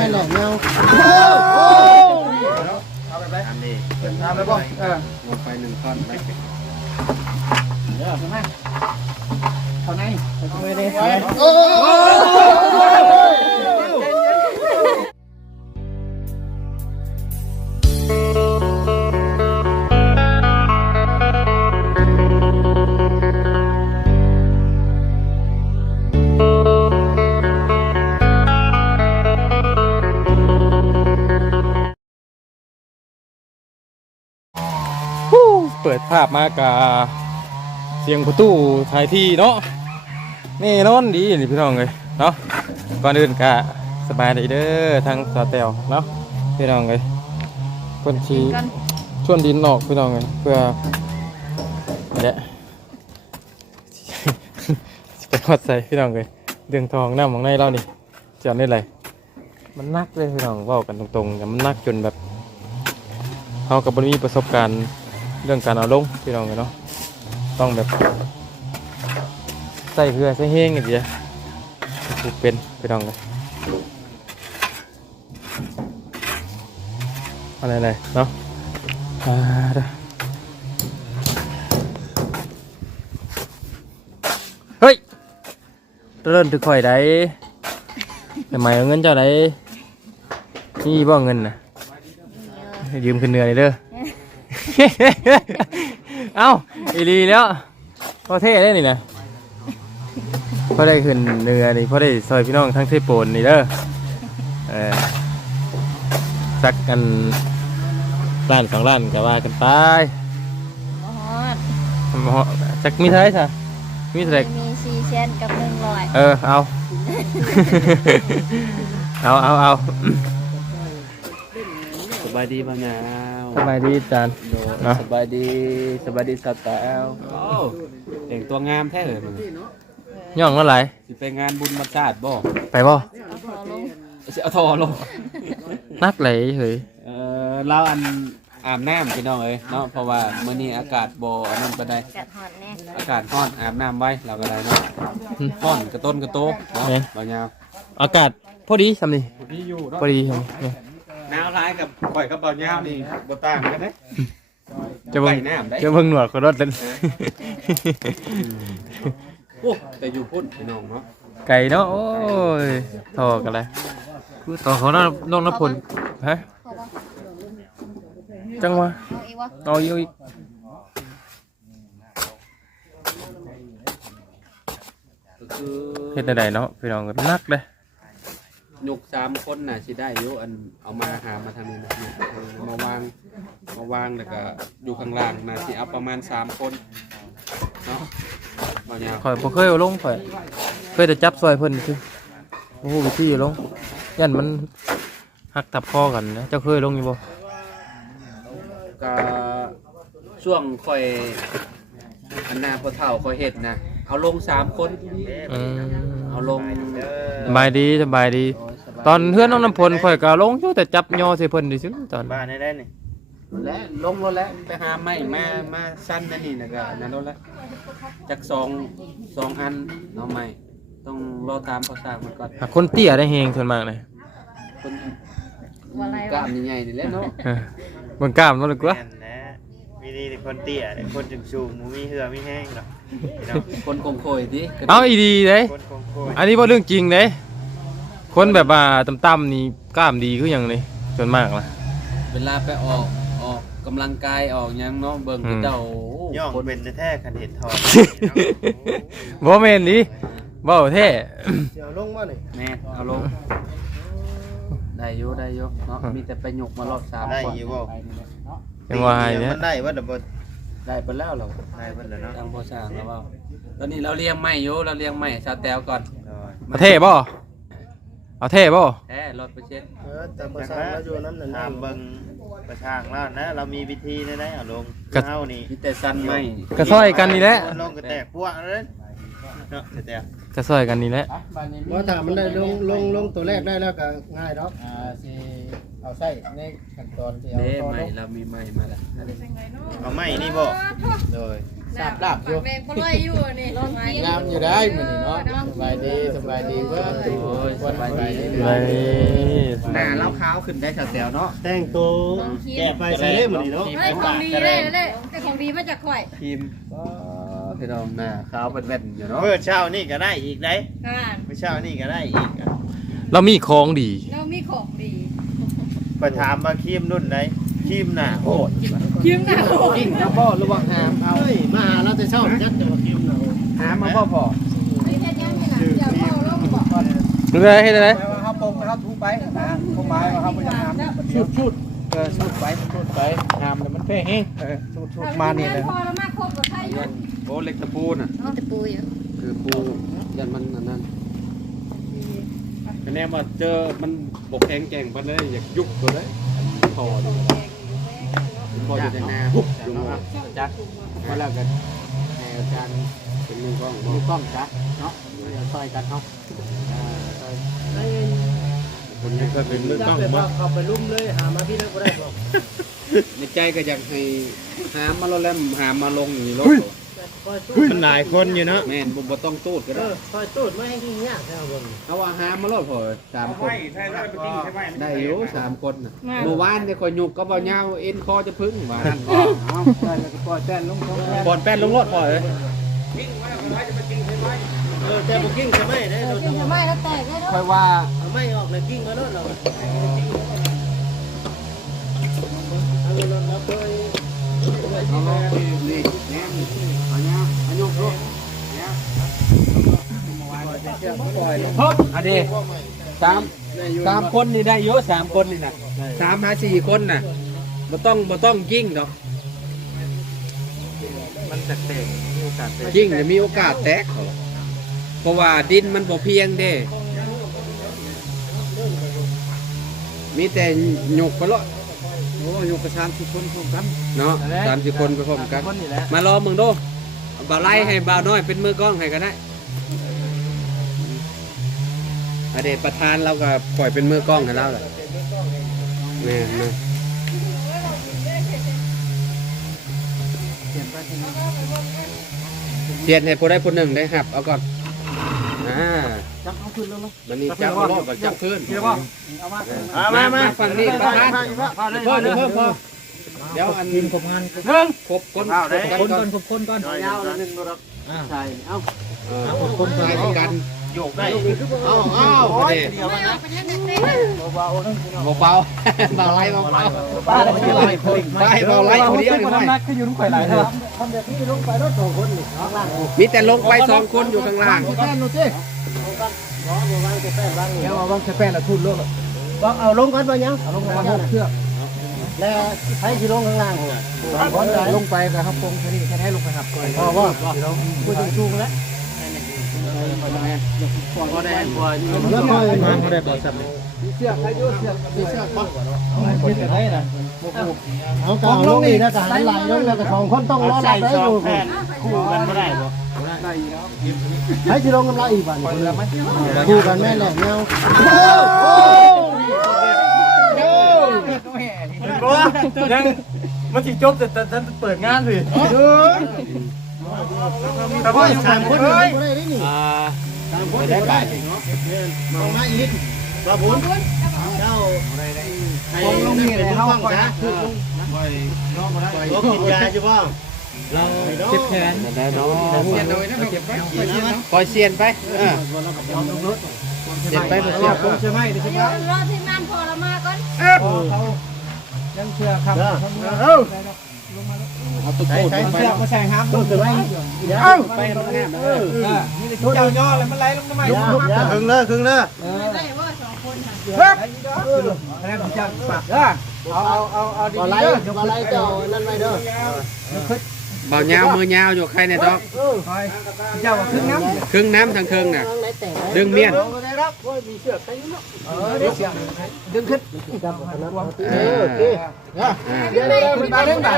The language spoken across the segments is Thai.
ม่แหลงเงาอันนี้ทำไปบ่เออลงไปหนึ่งท่อนไหมเดี๋ยวมาเขาไหนเขาไม่ได้เปิด ภาพมากาเสียงประตูถ่ายที่เนาะนี่นอนดีนี่พี่น้องเลยเนาะก่อนอื่นกะสบายดีเด้อทางสาแตวเนาะพี่น้องเลยคนชี้ชวนดินออกพี่น้องเลยเพื่อเนี่ยไปทอดใส่พี่น้องเลยเดืองทองหน้ำของในเรานี่จอดได้ไรมันนักเลยพี่น้องว่ากันตรงๆแต่มันนักจนแบบเขากับบมีประสบการณ์ เรื่องการเอาลงพี่น้องเนาะต้องแบบใส่เพื่อใส่เฮงอย่างเดียวผูกเป็นพี่น้องเลยอะไรอะไรเนาะอ่าเฮ้ยเริ่มถือข่อยได้ทำไมเอาเงินเจ้าได้นี่บ่เงินนะยืมขึ้นเนือเลยเด้อ เอ้าอีรีแล้วพอเท่ได้นี่นะพอได้ขึ้นเรือนี่พอได้ซอยพี่น้องทั้งเทปโปนนี่เด้อเออสักกันล้านสองล้านก็ว่ากันไปบ่ฮอดสักมีเท่าไหรซะมีเท่าไหรมีสี่เซนกับหนึ่งร้อยเออเอา เอาเอาเอาสบายดีป่ะเนี่ย สบายดีจานเนาะสบายดีสบายดีสาวแตวโอ้แต่งตัวงามแท้เลยมึงย่องเมื่อไหร่สิไปงานบุญมาจาดบ่ไปบ่เอาพอลงสิเอาทอลงนักไหลเฮ้ยเออเราอันอาบน้ำพี่น้องเอ้ยเนาะเพราะว่ามื้อนี้อากาศบ่อันนั้นปานใดกัดหอดแน่อากาศร้อนอาบน้ำไว้เราก็ได้เนาะร้อนกระต้นกระโตเนาะบ่ยาวอากาศพอดีสำนี่พี่อยู่เนาะพอดีครับเนี่ย หนาวร้ายกับข่อยกับเบายาวนี่บ่ต่างกันเด้จะเบิ่งใส่น้ำได้จะเบิ่งหนวดคนรถเลยโอ้แต่อยู่พุ่นพี่น้องเนาะไก่เนาะโอ้ยทอกันเลยคือต่อเขาน้องน้องนพลฮะพอบ่จังหวะเอาอีกวะเอาอีกเอาอีกก็คือเฮ็ดได้เนาะพี่น้องก็นักเลย ยุกสามคนน่ะสิได้อยู่อันเอามาหามาทางนี้นะเออมาวางมาวางแล้วก็อยู่ข้างล่างน่ะสิเอาประมาณสามคนเนาะบ่ยาวข่อยบ่เคยเอาลงข่อย เคยแต่จับซอยเพิ่นคือโอ้โหวิธีเอาลงยันมันหักทับคอกันนะเจ้าเคยลงอยู่บ่ก็ช่วงค่อยอันหน้าพอเฒ่าค่อยเฮ็ดนะเอาลงสามคน อืมเอาลงสบายดีสบายดี ตอนเพื่อนน้องน้ำพลข่อยก็เอาลงอยู่แต่จับยอใส่เพิ่นดิซื่อตอนบ้านได้ได้นี่และลงรถแล้วไปหาไม้มามาสั้นนั่นนี่นะก็นั่นรถแล้วจักสองสองอันเอาไม้ต้องรอตามเขาสร้างมันก่อนหาคนเตี้ยได้เฮงส่วนมากเลยคนว่าอะไรกล้าวะมใหญ่ๆนี่แหละเนาะเออเบิ่งกล้ามมันเลยกว่าแม่นนะมีดีแต่คนเตี้ยแต่คนจุ่มชูมูมีเหือมีแห้งหรอกพี่น้องคนคงโคยดิเอาอีดีเด้คนคงโคยอันนี้บ่เรื่องจริงเด้ คนแบบว่าต่ำๆนี่กล้ามดีคือหยังเลยส่วนมากล่ะ เวลาไปออกออกกำลังกายออกหยังเนาะเบิ่งอืม เจ้าย่องคนเป็นแท้ๆคันเห็นทองบ่แม่นดิเว้าแท้ เดี๋ยวลงมาหน่อยแม่เอาลงได้อยู่ได้อยู่เนาะมีแต่ไปหยกมารอบสามได้ก่นอยู่บ่จังว่าให้เนี่ย มันได้ว่าดับเบิลได้ไปแล้วเราได้เพิ่นแล้วเนาะทางพ่อสร้างแล้วว่าตอนนี้เราเลี้ยงไม้อยู่เราเลี้ยงไม้ชาวแตวก่อนเอาเท่บ่ เอาเท่บ่แท้ร้อยเปอร์เซ็นต์เออแต่ประชาชนอยู่น้ำนั่นถามเบิ่งประชางแล้วนะ เรามีวิธีได้ได้เอาลงเฮานี่มีแต่สั้นไม้ก็ซอยกันนี่แหละ ลงก็แตกพวกเลยเนาะแต่ก็ซอยกันนี่แหละว่าถ้ามันได้ลงลงลงตัวแรกได้แล้วก็ง่ายดอกอ่าสิเอาใส่ในขั้นตอนที่เอาเด้ต่อไม้ลงเรามีไม้มาแล้วเอาไม้นี่บ่โดย ทราบลาบอยู่ แม่ก็เลยอยู่นี่ลงกินงามอยู่ได้มื้อนี้เนาะสบายดีสบายดีเพิ่นโอ้ยสบายดีไปไหนขาวๆขึ้นได้แถวๆเนาะแต่งตัวแกะไปใส่ได้หมดนี่เนาะได้ของดีเลยเลยได้ของดีมาจากข่อยทีมก็พี่น้องหน้าขาวเป็นแว่นอยู่เนาะเมื่อเช้านี่ก็ได้อีกได้อ่าเมื่อเช้านี่ก็ได้อีกอะเรามีของดี เรามีของดีไปถามมาครีมรุ่นไหนครีมหน้าโหด คิ้มหน้าโอ้ยกิ้งครับพ่อระวังหามเอาเฮ้ยมาหาเราแต่เช้าจัดเดี๋ยวคิวเนาะหามมาพ่อพ่อไอ้แค่ยังไม่หนักเดี๋ยวเอาลงบอกก่อนะไรให้ได้ไหมเขาปงเขาทุบไปนะเขาไม้เขาพยายามชุดชุดเออชุดไปชุดไปหามแต่มันเพ่เองเออชุดชุดมานี่เลยพอแล้วมาครบกับใครอยู่โอ้เล็กตะปูน่ะมันจะปูอยู่คือปูยันมันนนั้นคะแนนว่าเจอมันบกแข็งแกร่งไปเลยอยากยุบไปเลยพอด พออยู่ในน้ำยุบอยู่จักมาแล้วกันในอาจารย์เป็นมือกล้องมือกล้องจ้ะเนาะซอยกันเนาะคนนี้ก็เป็นมือกล้องจับมาเขาไปลุ่มเลยหามาพี่แล้วก็ได้บอกในใจก็อยากให้หามาแล้วแลมหามาลงอย่างนี้รถ คอยตู้มันหลายคนอยู่เนาะแม่นบ่บ่ต้องตูดก็เอได้อคอยตู้ไม่ให้กินยากแค่บนเอาว่าหามมาแล้วพอสามคนได้อยู่สามคนน่ะเมื่อวานเนี่ยคอยยุกก็บ่ยาวเอ็นคอจะพึ่งว่านั่นก็เอาได้แล้วก็ปล่อยแป้นลงท้องบอลแป้นลงรถพอเลยเออแต่บุกิ้งจะไม่ได้เราจะไม่แล้วแตกได้คด้วอยยว่าไม่ออกเลยกิ้งมาโน่นเราเอาเราเราเคยเอาลงนี่แหนมเอาเนี้ยเอายกรถเนี่ยพบอดีสามสามคนนี่ได้เยอะสามคนนี่นะสามหาสี่คนน่ะบ่ต้องบ่ต้องยิ่งดอก มันแตกมีโอกาสแตกยิ่งจะมีโอกาสแตกเขาเพราะว่าดินมันบ่เพียงเด้ มีแต่หยกไปละ โอ้หยกประชามสิบคนพร้อมกัน เนาะสามสิบคนไปพร้อมกันมารอมึงดูบ่าวไล่ให้บ่าวน้อยเป็นมือกล้องให้ก็ได้อเดชประธานเราก็ปล่อยเป็นมือกล้องให้เราแหละแม่นนะเทียนให้ผู้ได้ผู้หนึ่งได้หับเอาก่อน อ่าจับเอาขึ้นแล้วมั้ยมันนี่จับรอบกับจับพื้นเอามามาฝั่งนี้ประธานเพิ่มเพิ่มเพิ่มเดี๋ยวอันนี้ผมงานครบคนเอาได้คนก่อนผมคนก่อนยาวแล้วนึงใช่เอ้าเออคนตายกัน โยกได้เอาเอาโอ้ยเดียวมันะเป็นยังไงเต้เบาเบาเบาไล่เบาเบาไปเบาไล่คนเดียวหนึ่งหน่อยขึ้นอยู่ลูกไข่ไหลครับทำแบบนี้ลงไปรถสองคนข้างล่างมีแต่ลงไปสองคนอยู่ข้างล่างแป้นดูสิน้องวางแป้นวเดี๋ยววางแป้นแล้วทุ่นลงวาเอาลงก่อนบ่ยังเอาลงมาหกเชือกแล้วให้ที่ลงข้างล่างสองคนลงไปนะครับปงแค่นี้แค่ให้ลงไปหับก่อนพอว่าผู้ชมชูแล้ว พอได้พอแล้วพอมาพอได้พอสับเชือกใครยุ่เชือกเชือกป้องเชือกให้นะเอากลางลงนี่นะกหันหลังลงแล้วก็สองคนต้องรอหลับได้อยู่คู่กันไม่ได้บ่ให้ที่ลงกำลังอีกวันคู่กันแม่แหลกเงายังมันสิจบแต่แต่แต่เปิดงานสิ แต่ว่าสามคนไม่ได้นี่อ่าสามคนได้ไปมามาอีกมาบุญเจ้าให้ลงนี่เลยเฮาก่อนนะเรากินยาใช่ป่ะเราเจ็บแขนได้เนาะเสียนเลยนะเก็บไปปล่อยเสียนไปเออเสียนไปเสียนผมใช่ไหมใช่ไหมเดี๋ยวรอที่งานพอแล้วมาก่อนยังเชื่อครับเออ เอาตุ๊กใช่ตุ๊กใช่ไปเชื่อมาแช่งครับต้องไว้เอ้าไปตรงนี้เออนี่เจ้าย่อแล้วมันไหลลงทำไมครึ่งเลยครึ่งเลยได้ว่าสองคนค่ะคะแนนจังปากเด้อเอาเอาเอาเอาดีๆเด้อบ่ไล่เจ้านั่นไว้เด้อ เบายาวมือยาวอยู่ใครในดอก เจ้าว่าครึ่งน้ำครึ่งน้ำทั้งครึ่งน่ะ ดึงเมียน ดึงขึ้นเออโอเคอ่าเดี๋ยวเดี๋ยวขึ้นมาเล่นไป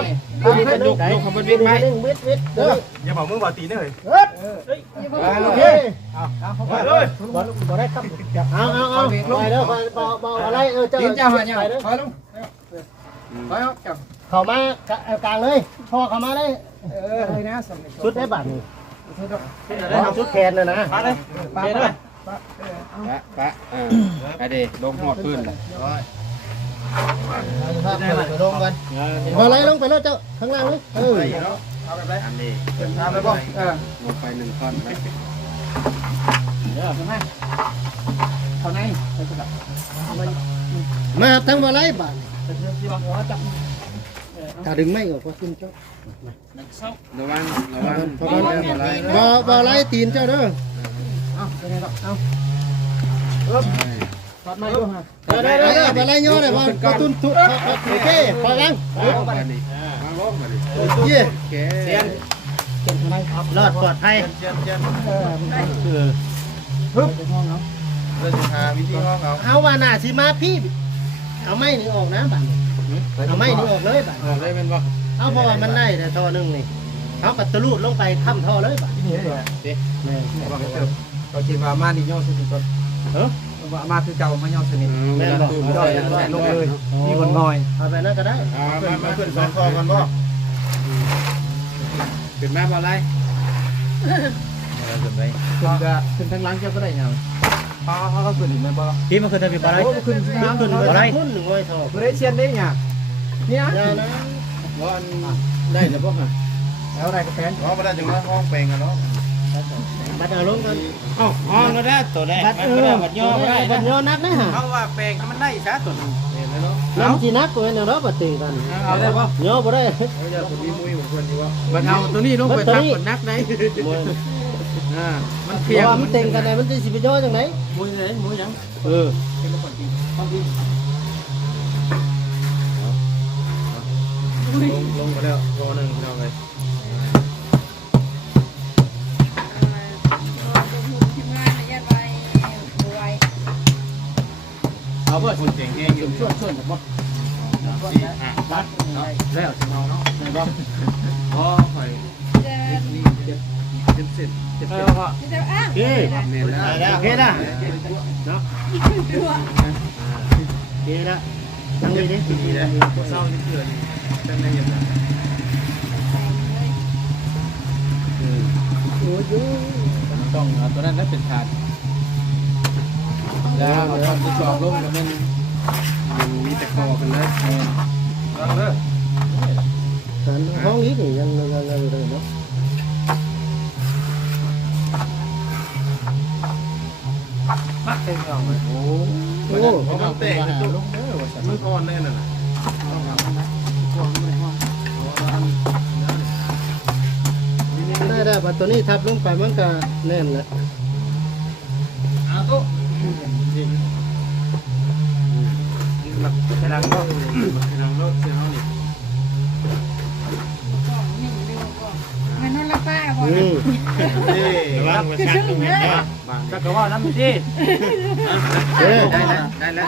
ยกยกเขาเป็นวิ่งไปวิดวิดเด้ออย่าบอกมึงว่าตีนี่เลยโอเคเอาเลยบ่ได้ครับเอาเอาเอาไปเด้อไปเบาเบาอะไรเออเจ้าเจ้าหาเนี่ยไปลงไปเข้ามากลางเลยพ่อเข้ามาเลย เออเลยนะชุดได้บาทนี่ชุดแขนเลยนะมาเลยไปเลยปะปะอ่าไปดิลงหอดพื้นเลยภาพไปลงกันพอไล่ลงไปแล้วเจ้าข้างล่างเลยเอออันนี้ทำไปบ่เออลงไปหนึ่งท่อนไหมเดี๋ยวมาเท่าไหนมาทั้งบ่ไล่บาท ถ้าดึงไม่ออกก็ขึ้นเจ้าระวังระวังพอไล่บ่บ่ไล่ตีนเจ้าเด้อเอาเป็นไงเอาถอดไม้ด้วยฮะได้ได้ได้ไปไล่ย่อเลยว่าประตุนทุโอเคพอยังลงกันดิมาลงกันดิเย่โอเครอดปลอดภัยเจียนเจียนฮึบเราจะหาวิธีห้องเอาเอาว่าหน้าสิมาพี่เอาไม้นี่ออกนะบัด เอาไม้นี่ออกเลยบัดออกได้เป็นบ่เอาเพราะว่ามันได้แต่ท่อนึงนี่เอาปัตตลูดลงไปค้ำท่อเลยบัดก็คิดว่ามานี่ย่อสนิทก่อนเออว่ามาคือเก่ามาย่อสนิทแม่นบ่ย่อยันแสนลงเลยมีคนงอยเอาไปนั่นก็ได้อ่ามามาขึ้นสองคอกันบ่เป็นแม่บ่ไรเราจะไปขึ้นก็ขึ้นทั้งหลังเจ้าก็ได้ยัง เขาเขาก็ขึ้นอีกไหมบ่พี่มาขึ้นทะเบียนอะไรโอ้ขึ้นน้ำขึ้ขึ้นนอะไรอะไรขึ้นหนึ่งร้อยท่อบ่ได้เชียนได้ยังเนี่ยอย่านะว่าอันได้แล้วบ่ฮะแล้วอะไรก็แฟนห้องไม่ได้จึงว่าห้องเป็นกันเนาะบัดเอาลงกันอ๋อห้องก็ได้ตัวแรกบัดเออบัดย่อบัดย่อนักนะฮะเขาว่าแปลงมันได้ซะตัวนึงเห็นไหมเนาะน้ำจีนักก็เป็นเนาะบัดตีกันเอาได้บ่ย่อบ่ได้เดี๋ยวผมมีมุ้ยของคนอยู่ว่าบัดเอาตัวนี้ลงไปทับคนนักได้ อ่ามันเพเพียงราะว่ามันเต็งกันไหนมันจะสิไปย่อจังไหนมุ้ยไหนมุ้ยยังเออลงลงมาแล้วรอหนึ่งเอาไปเอาเบิดคนเจ๋งเองอยู่ช่วยช่วยผมบ่แล้วสิเมาเนาะได้บ่อ๋อหอยนี่เจ็ด เจ็ดสิบเจ็ดสิบโอเคเมตรแล้วโอเคนะเนาะโอเคนะนั่งดีดิดีเลยเศร้าที่เกิดเป็นไงอย่างนั้นโอ้ยต้องเอาตัวนั้นได้เป็นถาดแล้วเอาทำที่สองลงแล้วมันมันมีแต่คอกันเลยแต่ห้องนี้นี่ยังยังยังยังเลยเนาะ เต็มเอาเลยโอ้โอ้เพราะมันเตะมันลงมันอ่อนแน่น่ะได้ได้บัดตัวนี้ทับลงไปมันก็แน่นแหละกำลังก็กำลังรถเสียเขา ละป้าบ่อืมนี่ระวังมันชักตรงนี้นะจักรว่าน้ำที่เอ้ยได้แล้วได้แล้ว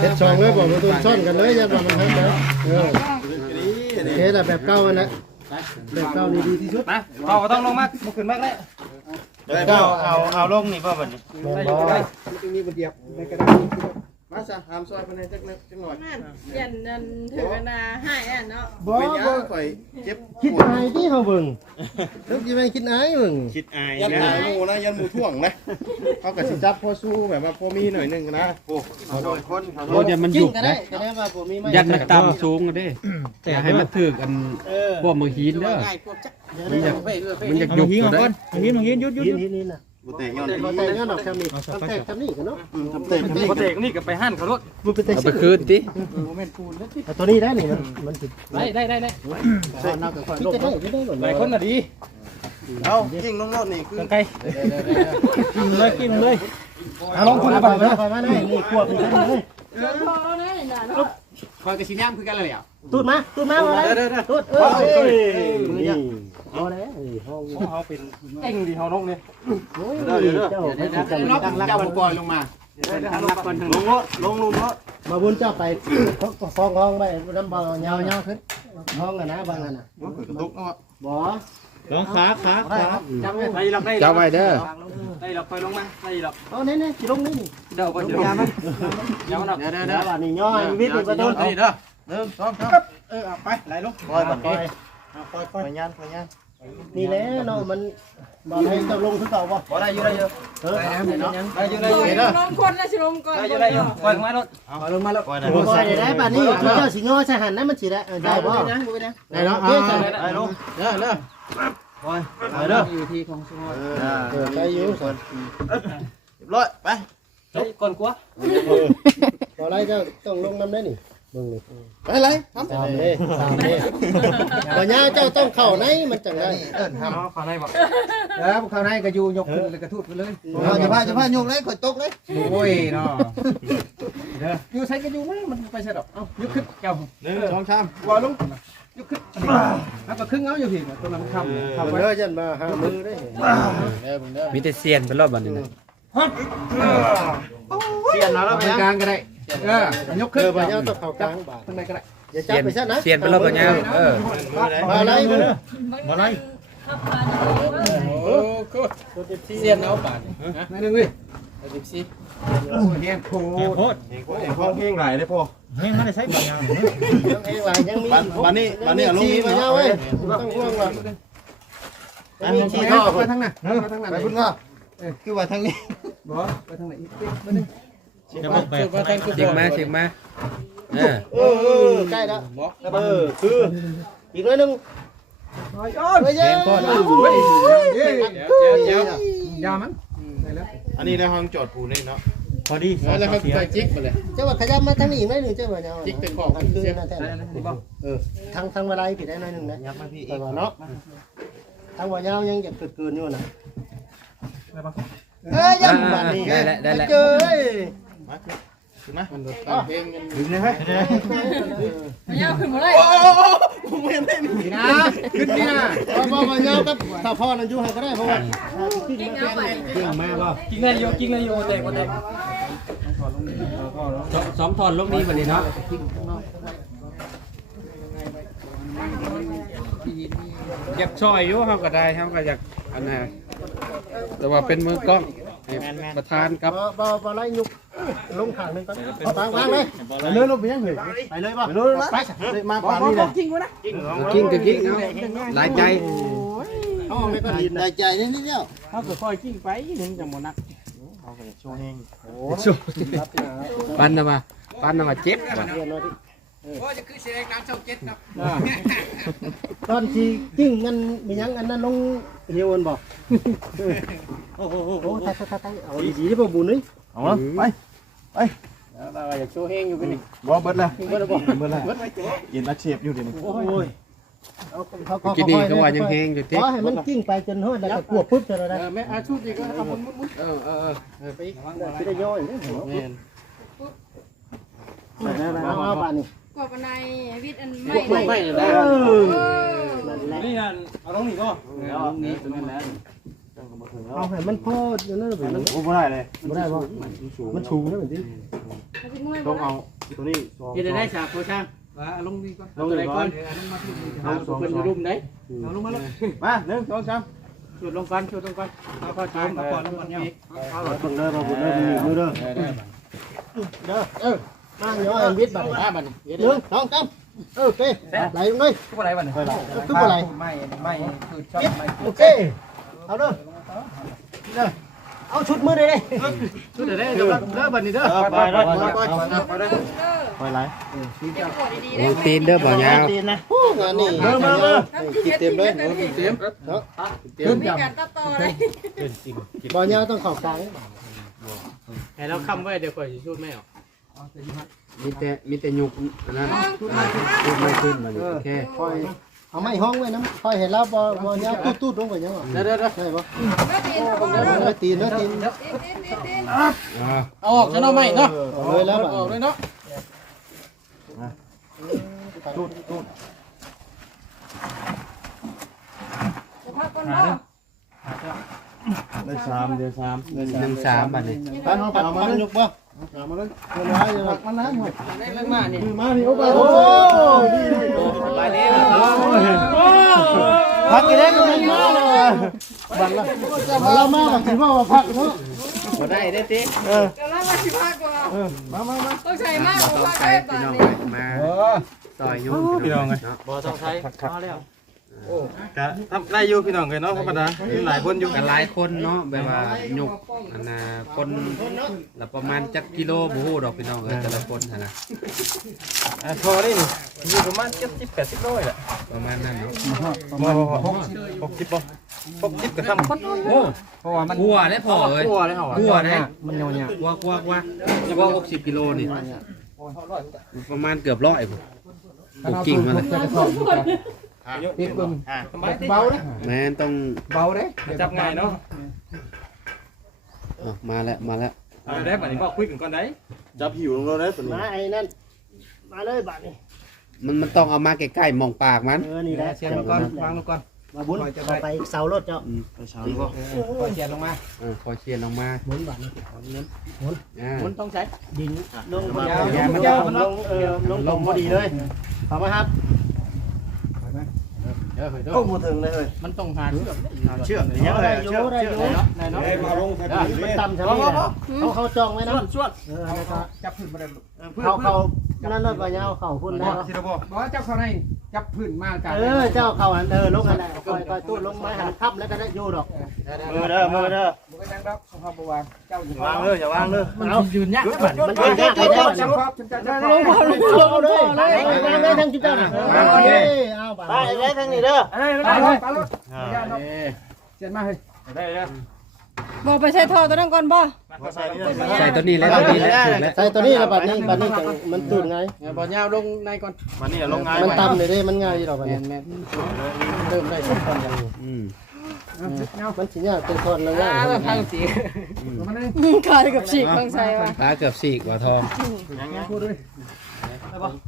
เฮ็ดช่องเลยบอกมาตุนซ่อนกันเลยอย่าบอกมันทำนะเออโอเคแต่แบบเก่าอันนะแบบเก่านี่ดีที่สุดมาเราก็ต้องลงมากมุขึ้นมากเลยได้บ่เอาเอาลงนี่ป่ะบัดนี้แม่นได้บ่ได้ตรงนี้มันเดียบในกระดาษ มาซะหามซอยไปในจักนิดจักหน่อยนั่นยันนั่นถือกันนาให้อะเนาะบ่เป็นยังบ่ข่อยเจ็บคิดอายที่เฮาเบิ่งทุกทีไม่คิดอายเบิ่งคิดอายยันหมูนะยันหมูท่วงนะเขาก็สิจับพอสู้แบบว่าพอมีหน่อยนึงนะโอ้เขาโดนคนเขาโดโอ้นยมันกิหนยุดก็นะได้ก็ได้ว่าผมมีไม่ยันมันต่ำสูงกันดิอย่าให้มันถึกอันเออพวกมือหินเด้อมันอยากมันอยากหยุดตัวได้ หินหินยุดยุดหินหินนี่น่ะ บุเตะย้อนบ่แต่งงานดอกแค่นี้ต้องแต่งแค่นี้กันเนาะทำเตะทำนี่พอเตะนี่ก็ไปหั่นเขารถบ่ไปแต่งเอาไปคืนติตัวนี้ได้นี่มันมันสิได้ได้ได้ได้คิดจะได้ไม่ได้ก่อนหลายคนน่ะดีเอากิ้งลงรถนี่คือกันไกลกินเลยกินเลยเอาลงคุณไปไปไปนะไปมาได้นี่ควบเป็นกันเลยพอแล้วนะนี่น่ะเนาะคอยกับชิ้นย่างคือกันเลยอะตูดมาตูดมาบ่ได้ตูดเออนี่ เอาแล้วห้องเขาเป็นเอ็งดีเขาลงเนี่ยโอ้ยเจ้าไปจังตั้งรักเจ้ามันปล่อยลงมาทางรับก่อนทางลงรถลงลุมรถมาบุญเจ้าไปฟ้องห้องไปน้ำบ่ยาวยาวขึ้นห้องอะนะบางอันน่ะกระตุกเนาะบ่ลองขาขาขาจำไว้ไปรับได้เจ้าไว้เด้อได้รับไปลงมาได้รับเอาแน่ๆสิลงนี่เดี๋ยวไปเดี๋ยวยามั้ยยาวนะเดี๋ยวเดี๋ยวว่านี่ย่อยวิทย์นี่ประตูนี่เด้อหนึ่งสองสามเออไปไหลลงปล่อยก่อนปล่อยปล่อยปล่อยยันปล่อยยัน นี่แหละเนาะมันบ่ให้เจ้าลงคือเก่าบ่บ่ได้อยู่ได้อยู่เออเอาเนาะได้อยู่ได้โดอยู่ยลงคนละชิลมก่อนได้อยู่ได้อยู่ปล่อยมารถเอาลงมาแล้วปล่อยได้บ่ใส่ได้ป่านนี้เจ้าสิย่อใส่หันนั้นมันสิได้ได้บ่ได้เนาะเอาใส่ได้ได้ลงเด้อเด้อปล่อยไปเด้ออยู่ที่ของสมอเออได้อยู่ส่วนเรียบร้อยไปก่อนกว่าบ่ไรเจ้าต้องลงน้ำได้นี่ เบิ่งนี่ไปเลยครับตามเด้ตามเด้บ่ยาเจ้าต้องเข้าในมันจังได้เอิ้นครับขอได้บ่แล้วข้างในก็อยู่ยกขึ้นแล้วก็ทูดไปเลยเอาจะพาจะพาโยกเลยข่อยตกเลยโอ้ยเนาะเด้ออยู่ใช้ก็อยู่มั้ยมันไปใช่ดอกเอ้ายกขึ้นเจ้าหนึ่งสองสามว่าลงยกขึ้นแล้วก็ครึ่งเอาอยู่พี่ตัวนั้นคำทำเด้อจันมาหามือได้เด้อเบิ่งเด้อมีแต่เซียนเป็นรอบบัดนี้นะเสียนแล้วแล้วไปกลางก็ได้ เออยกเอขึ้นอบ่ยาต้องเข้ากลางบาดข้างในก็ได้อย่าจับเซียนไปซะนะเซียนเป็นรอบบัดยาวเออมาไรมือบ่ไรขับมาโอ้โหเสียนเอาบาทนั่นนึงเว้ยสิบสี่โอ้เฮียโคโคตรเองพ่อเพลงหลายเลยพ่อเองหลายยังมีบันบันนี้บันนี้เอาลงนี้บ่ยาเนาะเว้ยต้องห่วงหรอกไปมีชีท่อไปทางนั้นไปทางนั้นไปพุ่นก็คือว่าทางนี้บ่ไปทางไหนอีกไปนึง จะบอกแบบไปทางเสียงมาเสียงมาเออเออใกล้แล้วเออคืออีกหน่อยนึงโอ้ยไปเยอะเดี๋ยวเดี๋ยวเดี๋ยวยามันได้แล้วอันนี้ในห้องจอดปูนี่เนาะพอดีแล้วก็ไปจิกไปเลย เจ้าว่าขยับมาทางนี้อีกหน่อยนึงเจ้าว่าเนาะจิกไปขอบมันคือเสียนั่นแท้ได้แล้วบ่เออทางทางเวลาผิดได้หน่อยนึงนะยับมาพี่แต่ว่าเนาะทางว่ายาวยังจะเกินๆอยู่นะได้บ่เอ้ยยังบ้านนี้ได้แล้วได้แล้ว เจ้ย มาถึงนะมันต่างเพลงกันถึงเลยเฮ้ยยาวขึ้นบ่ได้ผมไม่เล่นนี่นะขึ้นนี่นะบ่บ่บ่ยาวกับถ้าพ่อนั่นอยู่ให้ก็ได้เพราะว่ากินน้ำไปเก่งมากบ่กินได้โยกินได้โยแต่ก็ได้สองทอนลงนี้บัดนี้เนาะอยากช่อยอยู่เฮาก็ได้เฮาก็อยากอันน่ะแต่ว่าเป็นมือกล้องให้ ประธานกับบ่บ่บ่ไล่ยุกลงข้างนึงก่อนเอาวางวางเลยไปเลยลงไปยังเฮ้ยไปเลยบ่ไปเลยไปเลยมาป่านนี้เลยกิ้งก็กิ้งเอาหลายใจเอาไม่ก็ดินได้ใจนิดเดียวเขาก็ค่อยกิ้งไปถึงจะบ่นักปันน่ะมาปันน่ะมาเจ็บว่ะเรียน ว่าโอ้จะคือเสียงน้ำช่องเจ็ดเนาะตอนที่กิ้งมันมียังอันนั้นลงเฮียวอนบอกโอ้โหโอ้ตายตายตายเอาดีๆที่บ่บุญนี่เอาละไปเราอยากโชว์เฮงอยู่กันนี่บอเบิดละเบิดละเบิดละกินนักเชียบอยู่เดี๋ยวนี้โอ้ยเอาเขาเขากินนี่ก็ว่ายังแฮงอยู่ขติอให้มันกิ้งไปจนฮอดแล้วก็กลัวปุ๊บจะได้เออแม่อาชุดอีกก็เอามุนมุนเออเออเออเออไปอีกสิได้ย่อยเด้อแม่นเอาเอาป่านนี้ กว่าปานในวิทย์อันพวกไม่ไม่ได้เออเออนั่นแหละนี่นั่นเอาลงนี่ก็เอานี่ตัวนั้นแล้วเอาให้มันพออยู่นั่นเป็นโอ้ไม่ได้เลยบ่ได้บ่มันสูงนะเป็นสิต้องเอาตัวนี้สองจะได้ฉากโคช่างว่าลงนี่ก่อนลงไหนก่อนเอาเป็นรุมไหนเอาลงมาลงมาหนึ่งสองสามชุดลงก่อนชุดลงก่อนเอาพอชมเอาก่อนลงก่อนเนี่ยเอาเบิ่งเด้อบ่บุญเด้อมือเด้อได้ได้เด้อเออ มาเดี๋ยวอันวิทย์บัดมาบัดนี้หนึ่งสองสามเออโอเคไหลลงเลยทุกอะไรบัดนี้คือบ่ไหลไม่ไม่คือชอบไม่โอเคเอาเด้อเด้อเอาชุดมือเลยเด้ชุดได้เดี๋ยวเด้อบัดนี้เด้อไปไปไปไปเด้อไปไหลเก็บปวดดีๆโอ้เด้อตีนเด้อบ่ยาวตีนนะโอ้งานนี่มามามากินเต็มเลยเตรียมเตรียมมีการตัดต่อเลยบ่ยาวต้องเข้ากลางให้เราค้ำไว้เดี๋ยวค่อยสิชุดไม่ออก มีแต่มีแต่ยุกอันนั้นยุกไม่ขึ้นบัดนี้โอเคคอยเอาไม้ห้องไว้น้ำคอยเห็นแล้วบ่บ่ยาวตู้ๆลงไปยังบ่เด้อเด้อได้บ่เด้อตีนพอเด้อเออตีนเด้อตีนตีนตีนตีนตีนอ่าเอาออกจะเนาะไม่เนาะเอาเลยแล้วออกเลยเนาะตูดตูดจะพักก่อนบ่ได้สามเดี๋ยวสามหนึ่งสามบัดนี้ไปเอาไปเอามายุกบ่ เอามาเลยเรียบร้อยเลยมันน้ำหมดได้เรื่องมานี่มานี่โอ้ไปโอ้ดีไปแล้วพักกี่ได้ก็ไม่มาเลยบังละเรามาบังสิว่าว่าพักเนาะบ่ได้ได้ติเออเดี๋ยวเรามาสิพักก่อนมามามาต้องใช้มากต้องพักใช้ได้พี่ป่านน้องนี้มาต่อยยุกพี่น้องไงบ่ต้องใช้พอแล้ว เก็ทำได้อยู่พี่น้องเลยเนาะธรรมดามีหลายคนอยู่ กันหลายคนเนาะแบบว่าหยุกอันน่ะคนละประมาณจักกิโลบ่ฮู้ดอกพี่น้องเอ้ยแต่ละคนหั่นน่ะอะพอนี่นี่อยู่ประมาณ70 80โลแหละประมาณนั้นเนาะบ่บ่บ่60บ่60ก็ทำคนโอ้เพราะว่ามันกลัวได้พอเอ้ยกลัวเลยเหรอกลัวได้มันโยนเนี่ยกลัวกลัวกลัวเฉพาะ60กิโลนี่ประมาณเกือบร้อยพุ่นปลูกกิ่งมาเลยจะส อบอยู่กันปิดเบิ่งสบายดีเบาเด้แม่นต้องเบาเด้จับง่ายเนาะอะมาแล้วมาแล้วเอาได้บัดนี้บ่คุยกันก่อนได้จับหิวลงเราได้ตัวนี้มาไอ้นั่น มาเลยบัดนี้มันมันต้องเอามาใกล้ๆมองปากมัน เออนี่แหละเสียงลงก่อนวางลงก่อนมาบุญเอาไปเสารถเจ้าไปเช้าดีกว่าปล่อยเสียงลงมาเออคอยเชียร์ลงมาหมุนบัดนี้อ่ามันต้องใช้ดินลงยาวมันยาวลงเออลงตรงพอดีเลยเอามาครับ เดี๋ยวเฮ้ยเด้อโอ้โหถึงเลยเฮ้ยมันต้องหาเชือกเชือกอย่างเงี้ยเลยเชือกได้เชืออกยู่เลยเนาะได้เนาะเฮ้ยมาลงใส่ปุ๋ยมันเลยต่ำใช่ไหมเขาเขาจองไว้นะส่วนเออแล้วก็จับพื้นมาได้เขาเขานั่นรถไปยาวเขาพุ่นได้สิระบอกบอกว่าเจ้าเขาในจับพื้นมากันเออเจ้าเขาหันเออลงกันได้คอยคอยตู้ลงไม้หันทับแล้วก็ได้อยู่ดอก มือเด้อมือเด้อ บ่ก็ยังดอกสภาพบ่วางเจ้าอยู่วางเลยอย่าวางเลยมันยืนยากบัดมันเป็นยากเลยเจ้าจับครับจับจับลงพอลงพอลงเลยวางได้ทั้งจุดเจ้าน่ะเอาไปได้ทั้งนี้เด้อไปเลยไปเลยเสียนมาเฮ้ยได้แล้วบอกไปใช้ท่อตัวนั้นก่อนบ่มาใส่นี่เลยใส่ตัวนี้แล้วตัวนี้แล้วถูกแล้วใส่ตัวนี้แล้วบัดนี้บัดนี้มันตูดไงบ่ยาวลงในก่อนมานี่ลงไงมันต่ำเลยดิมันง่ายดีดอกบัดแม่นี้นแม่นเริ่มได้สักคนอย่างอืม มันสิเนี่ยเป็นทอนแล้วง่ายอ่าทางสีมันนี่ขายกับฉีกต้องใช้ว่ะตาเกือบสีกว่าทองพูดด้วย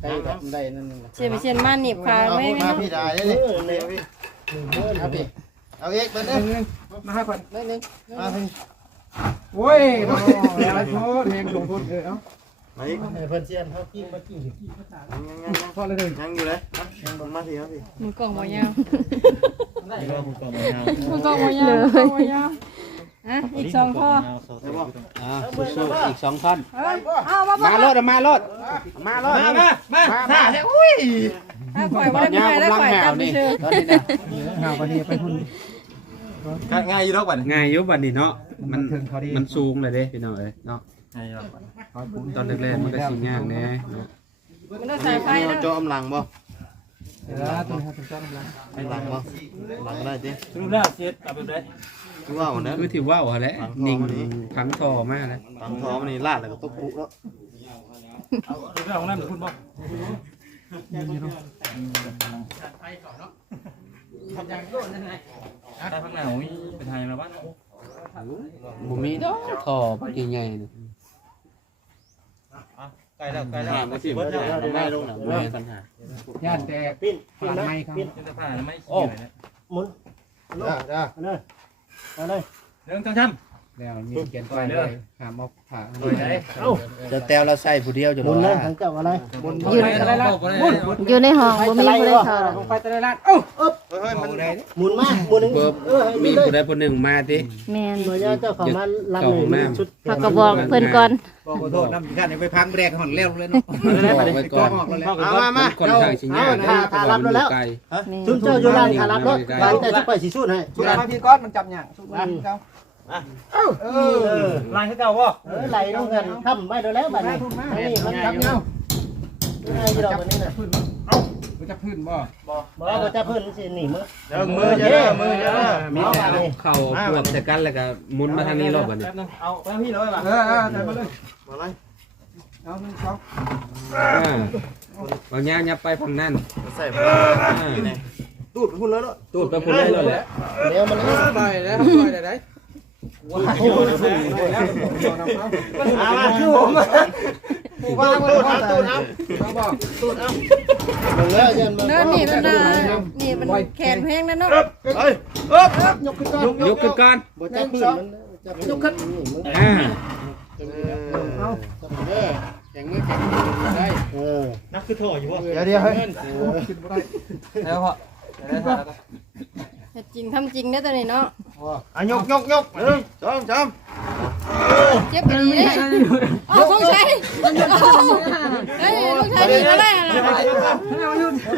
ใช่แบบได้นั่นเชียนไปเชียนมาหนีบขาเอาไม่พูดไม่มาเนาะพี่ได้เลยนี่พี่ครับพี่เอาเอ็กเป็นหเด้อนึ่งมาห้าพันนิดนึงมาพี่โอ้ยแล้วโทษแหงลงทุนเออเอ้า มาอีกเพิ่นเชียนเขากิ้งมากิ้งพอเลยเลยยังอยู่เลยมาพี่ครับพี่มันกล่องบ่ยาวนี่ว่าผมกล่องมะนาวมันกล่องบ่ยาวกล่องบ่ยาวอะอีกสองข้อใช่ป่ะอ่าสู้ๆอีกสองท่อนเอ้ยเอามาบ่มารถมารถมารถมามามามาอุ้ยถ้าปล่อยบ่ได้ไม่ได้ปล่อยจับไปเชื่อตอนนี้นะหาวันนี้ไปหุ่นง่ายอยู่ดอกบัดง่ายอยุบันนี้เนาะมันมันสูงเลยเด้พี่น้องเอ้ยเนาะ ง่ายอยู่ดอกบัดตอนแรกๆมันก็สิง่ายแน่เนาะมันต้องสายไฟเรานะ จอมหลังบ่เออตัวนี้ตัวนี้ให้หลังบ่หลังได้ดิรู้แล้วเสียเอาไปได้คือว่าวันนั้นคือที่ว่าวหั่นแหละนิ่งพังทอมากเลยตังท้องนี่ลาดแล้วก็ตกปุแล้วเอาเรื่องของนั้นคุณบ่ได้พักหน้าของเป็นทางแล้วบ้านบ่มีดอกทอใหญ่ๆนี่ ใกล้แล้วใกล้แล้วหามาสิบ่ได้ไม่ลงน่ะบ่มีปัญหาย่านแต่ปิ้นปลาไม้ครับจะผ่านไม่โอ้หมุนได้ได้เอาเลยเอาเลยเรื่องจังช้ แล้วมีเขียนไปเลยหามเอาผ่าำเลยได้เอ้าจะแต้วเราใส่ผู้เดียวจะหมุรู้นเลยว่าทางเจ้าอะไรบนยืนอะไรล่ะอยู่ในห้องบ่มีผู้ใดเข้าหรอกลงไปตะไลลาดโอ้เฮ้ยมันหมุนมาหมุนเพิ่มเออมีมีเลยผู้ใดผู้หนึ่งมาติแม่นหน่วยงานเจ้าของมันลำหนึ่งมันชุดเขาก็บอกเพิ่นก่อนบอกขอโทษน้ำกันไปพังแบรกหอนเร็วเลยเนาะบอกไว้ก่อนออกแล้วเอามามาคนทางสิยากนะเพราะว่ามันอยู่ไกลแม่นชุดเจ้าอยู่ร้านขารับรถร้านแต่จะไปสีชุดให้ชุดมาพี่ก้อนมันจำอย่างชุดมาเขา เออลายให้เจ้าบ่เออไหลลงกันทำไม่โดนแล้วบัดนี้นี่มันจำเงาง่ายอยู่ดอกบัดนี้น่ะมันจะพื้นบ่บอกว่าจะเพิ่นสิหนีมือเดี๋ยวมือเยอะมือเยอะมีแต่เอาเข่าพวกแต่กันแล้วก็หมุนมาทางนี้รอบบัดนี้แป๊บนึงเอาไปพี่เลยป่ะเออเออใส่มาเลยมาเลยเอาหนึ่งสองอ่าบางอย่างยับไปฝั่งนั้นใส่ไปอ่าตูดไปพุ่นแล้วเนาะตูดไปพุ่นเลยเลยแหละเดี๋ยวมันไปแล้วไปได้ได้ ว้าวเอามาคือผมว่าตูดเอาตูดเอาเขาบอกตูดเอาลงแล้วยันมันเนินนี่มันน่ะนี่มันแขนแพงนั่นเนาะเฮ้ยอ๊บยกขึ้นก่อนยกขึ้นก่อนบ่จะพื้นมันจะยกขึ้นอ่าเอาเออแข็งมือแข็งได้เออนักคือโถอยู่วะเดี๋ยวเดี๋ยวเฮ้ยขึ้นบ่ได้แล้วพอได้ถ่ายแล้วเฮ็ดจริงทำจริงเด้อตัวนี้เนาะ อะยกยกยกเฮ้ยจอมจอมเจ็บอีหลีเด้เอาสงสัยเอาเฮ้ยสงสัยอะไร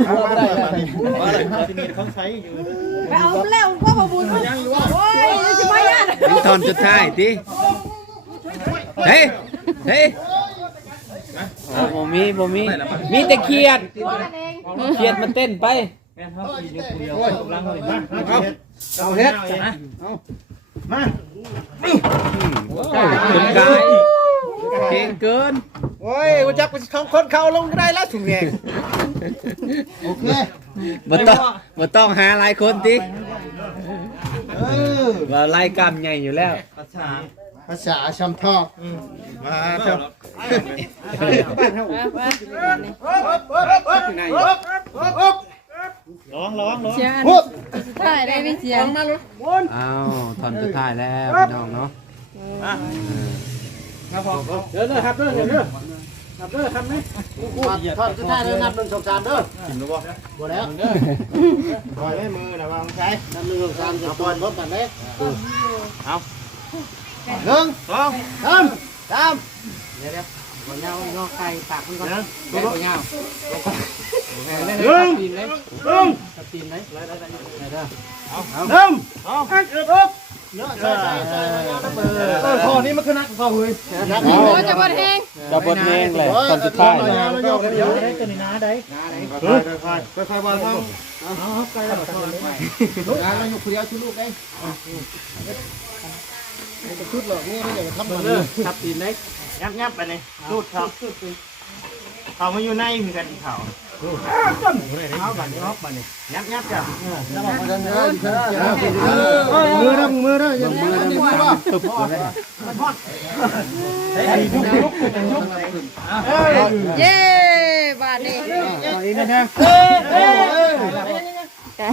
เอามาได้มาดิมาเลยที่มีของใช้อยู่ไปเอาแล้วก็มาบุญโอ้ยจะมาญาติถึงตอนสุดท้ายติเฮ้ยเฮ้ยเอาบ่มีบ่มี มีแต่เครียด เครียดมันเต้นไป เอาเฮ็ดมาถึงกายเก่งเกินโอ้ยกูจักของคนเขาลงก็ได้แล้วถุงแดงโอเคบ่ต้องบ่ต้องหาหลายคนติเออว่าไล่กรรมใหญ่อยู่แล้ว ภาษาชำทอกมาเถอะบ้านเฮา ร้องร้องร้องเสียงปุ๊บสุดท้ายได้ไม่เสียงอ้าวตอนสุดท้ายแล้วพี่น้องเนาะเด้อเด้อครับเด้อเด้อเด้อครับเด้อครับนี่ทอดสุดท้ายเด้อนับ1 2 3เด้อกินหรือเปล่าบ่แล้วปล่อยไว้มือนะวางใช้นับ1 2 3จะปล่อยพร้อมกันเด้เอาหนึ่งสองสามสามเดี๋ยวเดี๋ยว บ่ยาวงอไก่ปากมันก่อนบ่ยาวหนึ่งหนึ่งตีนไหนได้ได้ได้เด้อหนึ่งสองเนาะใส่ใส่ใส่เออคอนี้มันคือนักคอหุยนักโอ้จะบดแห้งจะบดแมงเลยตอนสุดท้ายยาวโยกเดี๋ยวได้ตัวนี้นะได้ค่อยค่อยค่อยค่อยๆวางเท้าเอาไปแล้วถอดไปลูกเราอยู่คนเดียวชุลูกได้ชุดหลอกนี่ได้เลยทำมันเลยทับตีนเล็ก ยับยับไปเลยรูดเขาเขามาอยู่ในคือกันเขาเอาบันนี้บันนี้ยับยับจ้ะมือนะมือนะยังมือนะมือนะตึบเย้บาทนี้ อีกนะ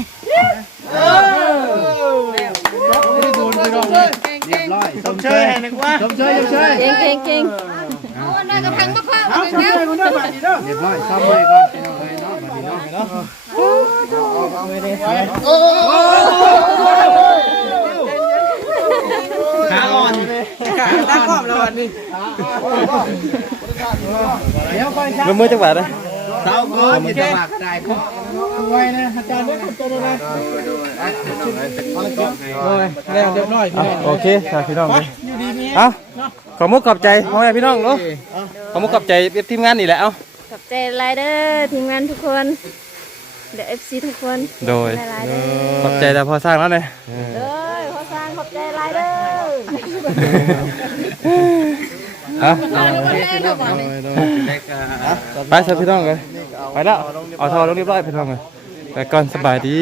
ฮะเก่งเก่งชมเชยให้นึกว่าชมเชยชมเชยเก่งเก่งเก่งโอ้น่ากระทังมะพร้าวเอาเก่งทำแล้วไมมันได้แบบนี้เนาะเรียบร้อยซ่อมไว้ก่อนพี่น้องเลยเนาะบัดนี้เนาะโอ้ขาอ่อนตั้งรอบแล้ววันนี้เดี๋ยวไปมือมือจังหวะเลย เท้าก่อนอย่าจะบากได้ครับไว้นะอาจารย์ได้คนตัวนะแล้วเรียบร้อยพี่อะน้องโอเคค่ะพี่น้องเลยเอ้าขอมุกขอบใจพ่อแม่พี่น้องเนาะขอมุกขอบใจทีมงานนี่แหละเอ้ากับใจไลเดอร์ทีมงานทุกคนเดอะเอฟซีทุกคนโดยไลเดอร์ขอบใจแต่พอสร้างแล้วเนี่ยเลยขอสร้างขอบใจไลเดอร์ ฮะไปเถอะพี่น้องเลยไปแล้วเอาทอลงเรียบร้อยพี่น้องเลยไปก่อนสบายดี